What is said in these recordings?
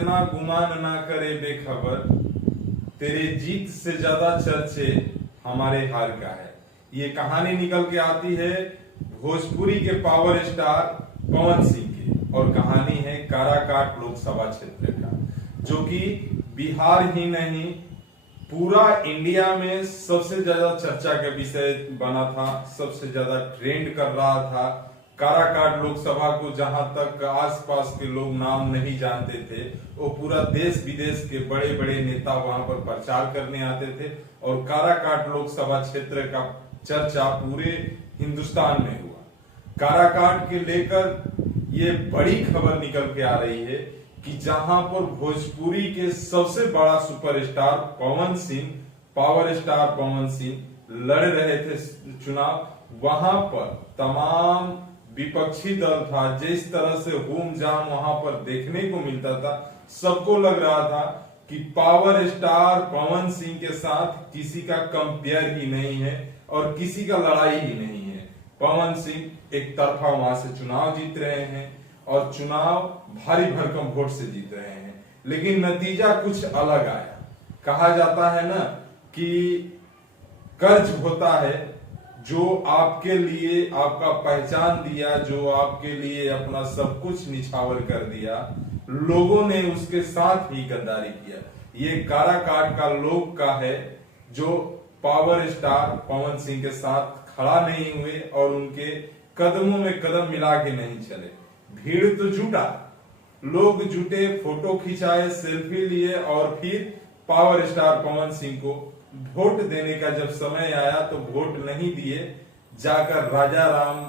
इतना गुमान ना करे बेखबर, तेरे जीत से ज्यादा चर्चे हमारे हार का है। ये कहानी निकल के आती है भोजपुरी के पावर स्टार पवन सिंह की, और कहानी है काराकाट लोकसभा क्षेत्र का, जो कि बिहार ही नहीं पूरा इंडिया में सबसे ज्यादा चर्चा का विषय बना था, सबसे ज्यादा ट्रेंड कर रहा था। काराकाट लोकसभा को जहां तक आसपास के लोग नाम नहीं जानते थे, वो पूरा देश विदेश के बड़े बड़े नेता वहां पर प्रचार करने आते थे, और काराकाट लोकसभा क्षेत्र का चर्चा पूरे हिंदुस्तान में हुआ। काराकाट के लेकर ये बड़ी खबर निकल के आ रही है कि जहां पर भोजपुरी के सबसे बड़ा superstar Pawan Singh, power star Pawan Singh लड़ रहे थे चुनाव, वहां पर तमाम विपक्षी दल था। जिस तरह से हुम जाम वहां पर देखने को मिलता था, सबको लग रहा था कि पावर स्टार पवन सिंह के साथ किसी का कंपेयर ही नहीं है और किसी का लड़ाई ही नहीं है। पवन सिंह एक तरफा वहां से चुनाव जीत रहे हैं और चुनाव भारी भरकम वोट से जीत रहे हैं, लेकिन नतीजा कुछ अलग आया। कहा जाता है ना कि कर्ज होता है जो आपके लिए आपका पहचान दिया, जो आपके लिए अपना सब कुछ निछावर कर दिया, लोगों ने उसके साथ ही गद्दारी किया। ये काराकाट का लोग का है जो पावर स्टार पवन सिंह के साथ खड़ा नहीं हुए और उनके कदमों में कदम मिला के नहीं चले। भीड़ तो जुटा, लोग जुटे, फोटो खिंचाए, सेल्फी लिए और फिर पावर स्टार पवन सिंह को वोट देने का जब समय आया तो वोट नहीं दिए, जाकर राजा राम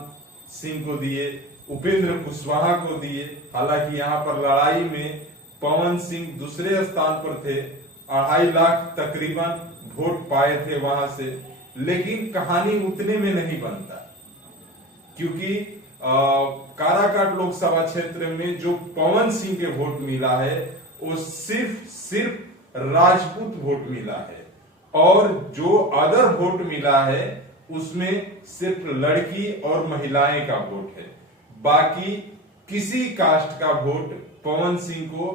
सिंह को दिए, उपेंद्र कुशवाहा को दिए। हालांकि यहाँ पर लड़ाई में पवन सिंह दूसरे स्थान पर थे, 2.5 लाख तकरीबन वोट पाए थे वहां से, लेकिन कहानी उतने में नहीं बनता, क्योंकि काराकाट लोकसभा क्षेत्र में जो पवन सिंह के वोट मिला है वो सिर्फ राजपूत वोट मिला है, और जो अदर वोट मिला है उसमें सिर्फ लड़की और महिलाएं का वोट है। बाकी किसी कास्ट का वोट पवन सिंह को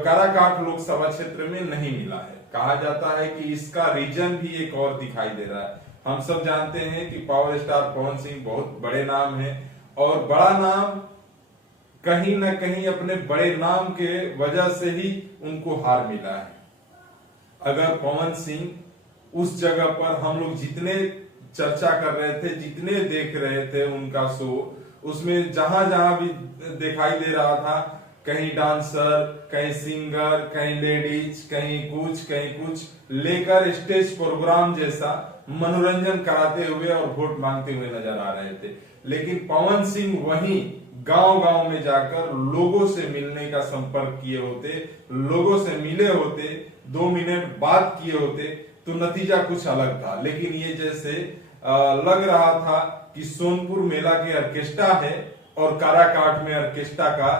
काराकाट लोकसभा क्षेत्र में नहीं मिला है। कहा जाता है कि इसका रीजन भी एक और दिखाई दे रहा है। हम सब जानते हैं कि पावर स्टार पवन सिंह बहुत बड़े नाम है, और बड़ा नाम कहीं ना कहीं अपने बड़े नाम के वजह से ही उनको हार मिला है। अगर पवन सिंह उस जगह पर हम लोग जितने चर्चा कर रहे थे, जितने देख रहे थे उनका शो, उसमें जहां जहां भी दिखाई दे रहा था, कहीं डांसर, कहीं सिंगर, कहीं लेडीज, कहीं कुछ लेकर स्टेज प्रोग्राम जैसा मनोरंजन कराते हुए और वोट मांगते हुए नजर आ रहे थे। लेकिन पवन सिंह वहीं गांव गांव में जाकर लोगों से मिलने का संपर्क किए होते, लोगों से मिले होते, 2 मिनट बात किए होते तो नतीजा कुछ अलग था। लेकिन ये जैसे लग रहा था कि सोनपुर मेला के ऑर्केस्ट्रा है और काराकाट में ऑर्केस्ट्रा का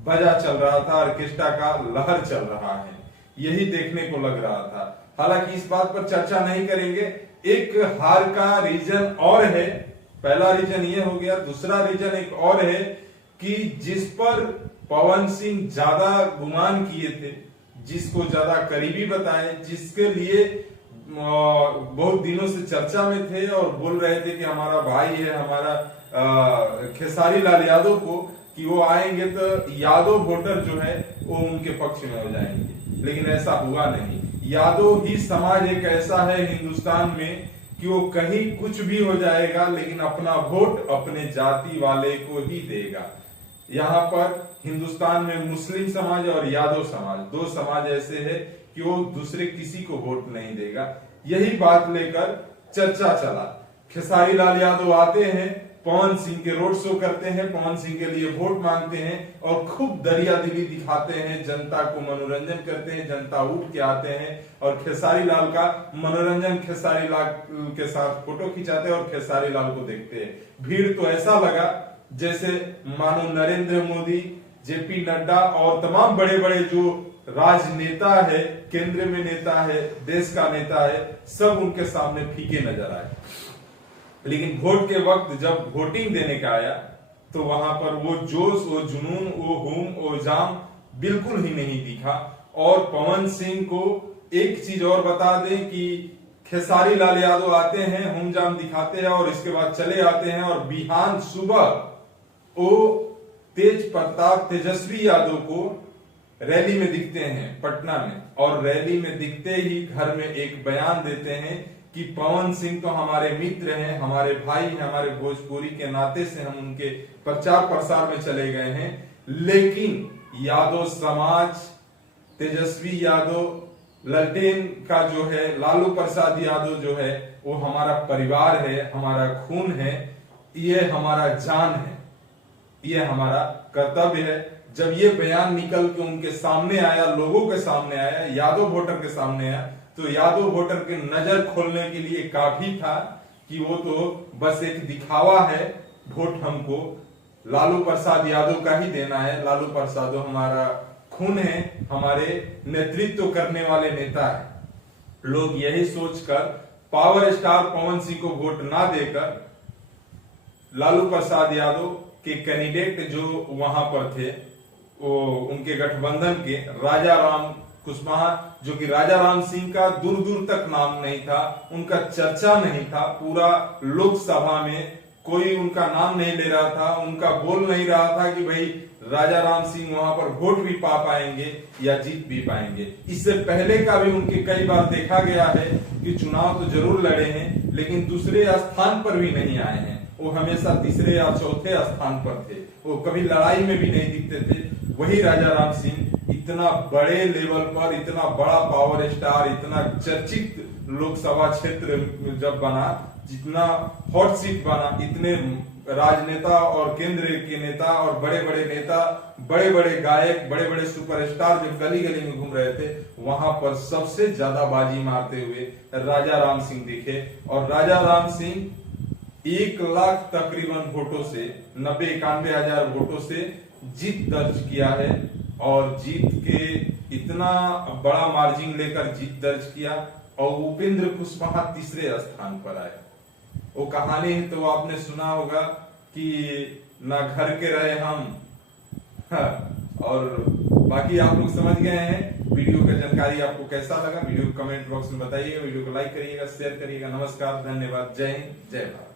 बजा चल रहा था, ऑर्केस्ट्रा का लहर चल रहा है, यही देखने को लग रहा था। हालांकि इस बात पर चर्चा नहीं करेंगे। एक हार का रीजन और है, पहला रीजन ये हो गया, दूसरा रीजन एक और है कि जिस पर पवन सिंह ज्यादा गुमान किए थे, जिसको ज्यादा करीबी बताए, जिसके लिए बहुत दिनों से चर्चा में थे और बोल रहे थे कि हमारा भाई है, हमारा खेसारी लाल यादव को, कि वो आएंगे तो यादव वोटर जो है वो उनके पक्ष में हो जाएंगे, लेकिन ऐसा हुआ नहीं। यादव ही समाज एक ऐसा है हिंदुस्तान में कि वो कहीं कुछ भी हो जाएगा, लेकिन अपना वोट अपने जाति वाले को ही देगा। यहाँ पर हिंदुस्तान में मुस्लिम समाज और यादव समाज, 2 समाज ऐसे है कि वो दूसरे किसी को वोट नहीं देगा। यही बात लेकर चर्चा चला। खेसारी लाल यादव आते हैं, पवन सिंह के रोड शो करते हैं, पवन सिंह के लिए वोट मांगते हैं और खूब दरिया दिली दिखाते हैं, जनता को मनोरंजन करते हैं, जनता उठ के आते हैं और खेसारी लाल का मनोरंजन, खेसारी लाल के साथ फोटो खिंचाते हैं और खेसारी लाल को देखते हैं। भीड़ तो ऐसा लगा जैसे मानो नरेंद्र मोदी, जेपी नड्डा और तमाम बड़े बड़े जो राजनेता है, केंद्र में नेता है, देश का नेता है, सब उनके सामने फीके नजर आए। लेकिन वोट के वक्त जब वोटिंग देने का आया तो वहां पर वो जोश, वो जुनून, वो हुम, वो जाम बिल्कुल ही नहीं दिखा। और पवन सिंह को एक चीज और बता दें कि खेसारी लाल यादव आते हैं, हुम जाम दिखाते हैं और इसके बाद चले आते हैं, और बिहान सुबह वो तेज प्रताप तेजस्वी यादव को रैली में दिखते हैं पटना में, और रैली में दिखते ही घर में एक बयान देते हैं कि पवन सिंह तो हमारे मित्र हैं, हमारे भाई हैं, हमारे भोजपुरी के नाते से हम उनके प्रचार प्रसार में चले गए हैं, लेकिन यादव समाज, तेजस्वी यादव, ललटेन का जो है लालू प्रसाद यादव जो है वो हमारा परिवार है, हमारा खून है, ये हमारा जान है, ये हमारा कर्तव्य है। जब ये बयान निकल के उनके सामने आया, लोगों के सामने आया, यादव वोटर के सामने आया, तो यादव वोटर के नजर खोलने के लिए काफी था कि वो तो बस एक दिखावा है, वोट हमको लालू प्रसाद यादव का ही देना है, लालू प्रसाद हमारा खून है, हमारे नेतृत्व करने वाले नेता है। लोग यही सोचकर पावर स्टार पवन सिंह को वोट ना देकर लालू प्रसाद यादव के कैंडिडेट जो वहां पर थे, वो उनके गठबंधन के राजा राम कुशवाहा, जो कि राजा राम सिंह का दूर दूर तक नाम नहीं था, उनका चर्चा नहीं था, पूरा लोकसभा में कोई उनका नाम नहीं ले रहा था, उनका बोल नहीं रहा था कि भाई राजा राम सिंह वहां पर वोट भी पा पाएंगे या जीत भी पाएंगे। इससे पहले का भी उनके कई बार देखा गया है कि चुनाव तो जरूर लड़े हैं, लेकिन दूसरे स्थान पर भी नहीं आए हैं, वो हमेशा तीसरे या चौथे स्थान पर थे, वो कभी लड़ाई में भी नहीं दिखते थे। वही राजा राम सिंह इतना बड़े लेवल पर, इतना बड़ा पावर स्टार, इतना चर्चित लोकसभा क्षेत्र जब बना, जितना हॉट सीट बना, इतने राजनेता और केंद्र के नेता और बड़े बड़े नेता, बड़े बड़े गायक, बड़े बड़े सुपरस्टार जो गली गली में घूम रहे थे, वहां पर सबसे ज्यादा बाजी मारते हुए राजा राम सिंह दिखे। और राजा राम सिंह 1 लाख तकरीबन वोटों से, 90-91 हजार वोटों से जीत दर्ज किया है, और जीत के इतना बड़ा मार्जिन लेकर जीत दर्ज किया, और उपेंद्र कुशवाहा तीसरे स्थान पर आए। वो कहानी तो आपने सुना होगा कि ना घर के रहे हम, और बाकी आप लोग समझ गए हैं। वीडियो का जानकारी आपको कैसा लगा, वीडियो को कमेंट बॉक्स में बताइएगा, वीडियो को लाइक करिएगा, शेयर करिएगा। नमस्कार, धन्यवाद, जय हिंद, जय भारत।